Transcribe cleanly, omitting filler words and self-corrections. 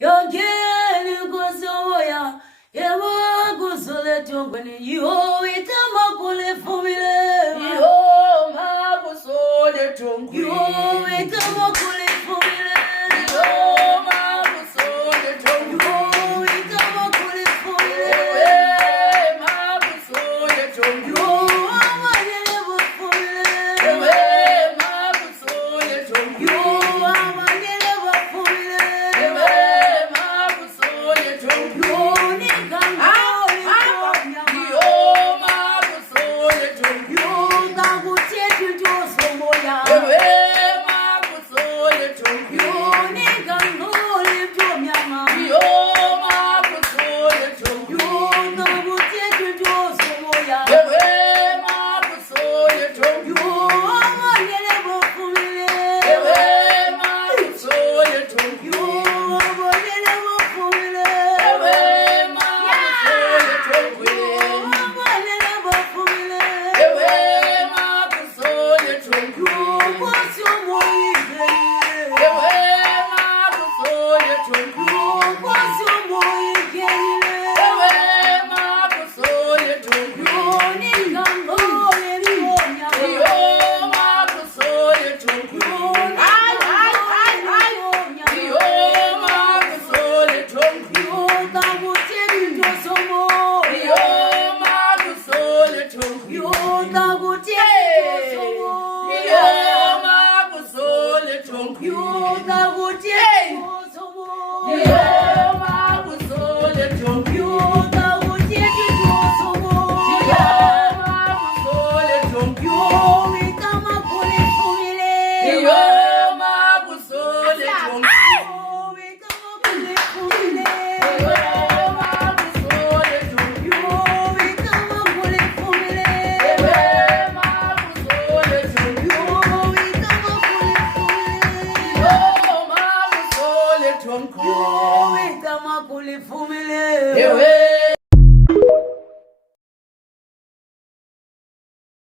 Yongeni kusoya, yewa kusole tongweni, yo itama kule fumile. Yo ma kusole tongweni, yo itama kule fumile. Yo ma kusole tongweni, yo itama kule fumile. Ewe ma kusole tongweni, yo amanele bufumile. Ewe ma kusole tongweni, yo amanele bufumile. Ewe ma kusole tongweni, yo niganga. Yo ma kusole tongweni, yo ngakuthethi ntosomoya. Ewe ma kusole tongweni, yo nigangole ntomyama. Yo ma kusole tongweni, yo ngakuthethi ntosomoya. Ewe ma kusole tongweni, yo amanele bufumile. Ewe ma kusole tongweni, yo amanele bufumile. Ewe ma kusole tongweni, yo amanele bufumile. Ewe ma kusole tongweni, yo kwasomoyigele. Ewe ma kusole tongweni, yo kwasomoyigele. Ewe ma kusole tongweni, yo ningangole ntomyama. Yo ma kusole tongweni, Yo ma kusole tongweni, yo ngakuthethi ntosomoya. Yo ma kusole tongweni, yo ngakuthethi ntosomoya. Yo ma kusole tongweni, yo ngakuthethi ntosomoya. Yo ma kusole tongweni, yo ngakuthethi ntosomoya. Yo ma kusole tongweni, yo itama kule fumile. Yo ma kusole tongweni, yo itama kule fumile. Yo ma kusole tongweni, yo itama kule fumile. Ewe ma kusole tongweni, yo itama kule fumile. Yo ma kusole tongweni, yo itama kule fumile. Ewe